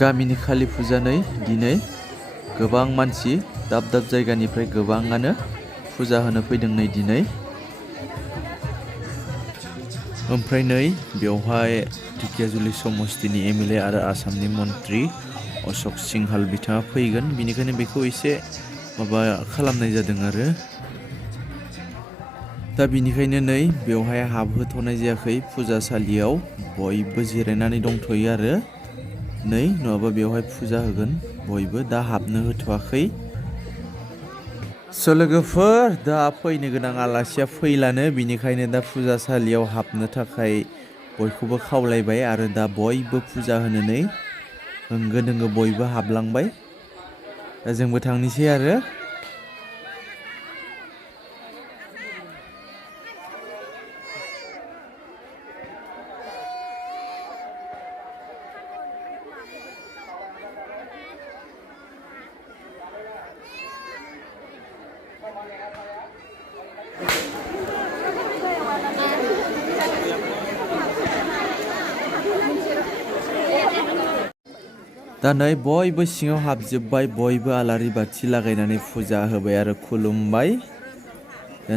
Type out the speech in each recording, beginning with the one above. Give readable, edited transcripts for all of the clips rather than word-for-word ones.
गामिनि खालि फुजा दिनै गोबां मानसि दाब दाब जायगानिफ्राय गोबाङानो फुजा होनो फैदों दिनै। ओमफ्राय बेवहाय ढेकियाजुलि समस्तिनि MLA आरो आसामनि मन्त्रि अशक सिंहाल बिथाङा फैगोन, बिनिखायनो बेखौ एसे माबा खालामनाय जादों आरो। दा बिनिखायनो बेवहाय हाबहोथ'नाय जायाखै फुजासालियाव, बयबो जिरायनानै दंथ'यो आरो। नङाबा बेवहाय फुजा होगोन बयबो, दा हाबनो होथ'वाखै। लोगोफोर, दा फैनो गोनां आलासिया फैलानो, बिनिखायनो दा फुजासालियाव हाबनो थाखाय बयखौबो खावलायबाय आरो दा बयबो फुजा होनो होंगो दोंगो बयबो हाबलांबाय। दा जोंबो थांनोसै आरो। दा बयबो सिङाव हाबजोब्बाय, बयबो आलारि बाथि लागायनानै फुजा होबाय आरो खुलुमबाय। दा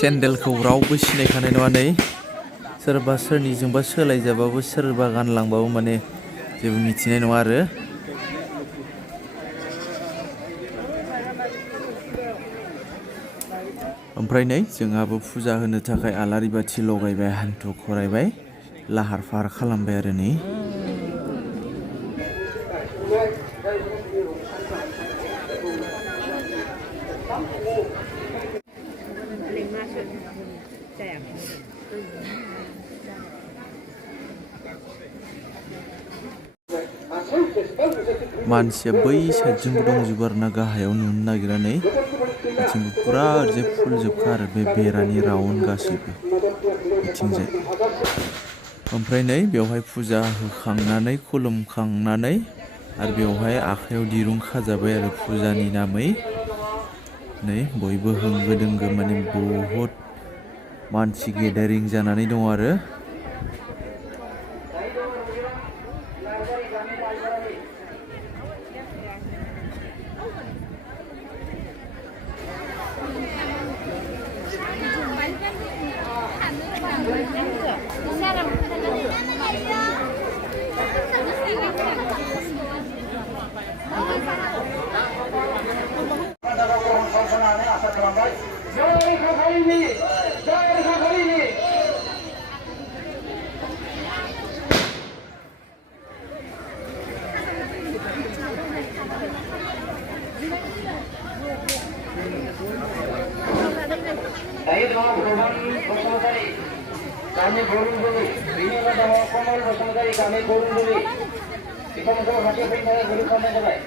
सेन्देलखौ रावबो सिनायखानाय नङा सोरबा सोरनिजोंबा सोलायजाबाबो सोरबा गानलांबाबो माने जेबो मिथिनाय नङा आरो। ओमफ्राय जोंहाबो फुजा होनो थाखाय आलारि बाथि लगायबाय, हान्थु खरायबाय, लाहार फाहार खालामबाय आरो मानसिया बै साइडजोंबो दंजोबो आरो ना, गाहायाव नुनो नागिरा बिथिंबो फुरा ओरैजाय फुलजोबखा आरो बे बेरानि राउन्ड गासैबो बिथिंजाय। ओमफ्राय बेवहाय फुजा होखांनानै खुलुमखांनानै आरो बेवहाय आखाइयाव दिरुं खाजाबाय आरो फुजानि नामै। बयबो होंगो दोंगो माने बहुद मानसि गेदारिं जानानै दङ आरो। kami Buli, ini adalah komal bersama dari kami Buli. Kita mau masuk ke dalam Buli kami sampai.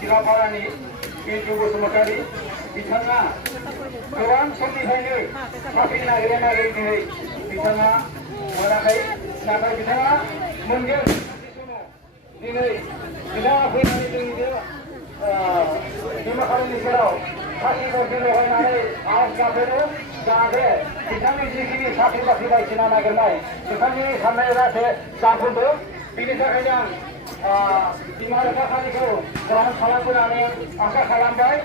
Sila para ni Nibw semakari bicara goबां समनिफ्रायनो माफि नागिरै बिथाङा मोनाखै नाथाय बिथाङा मोनगोन दिनै बिथाङा फैनानै जोंनि बे बिमा खालिनि सेराव साखि बन्थि लगायनानै आरज गाबोनो जाहाथे बिथांनि जिखिनि साख्रि बाख्रि बायदिसिना नागिरनाय बिथांनि साननाया जाहाथे जाफुंदों बिनि थाखायनो आं बिमा बिफा खालिखौ ग्रहण खालामबोनानै आसा खालामबाय।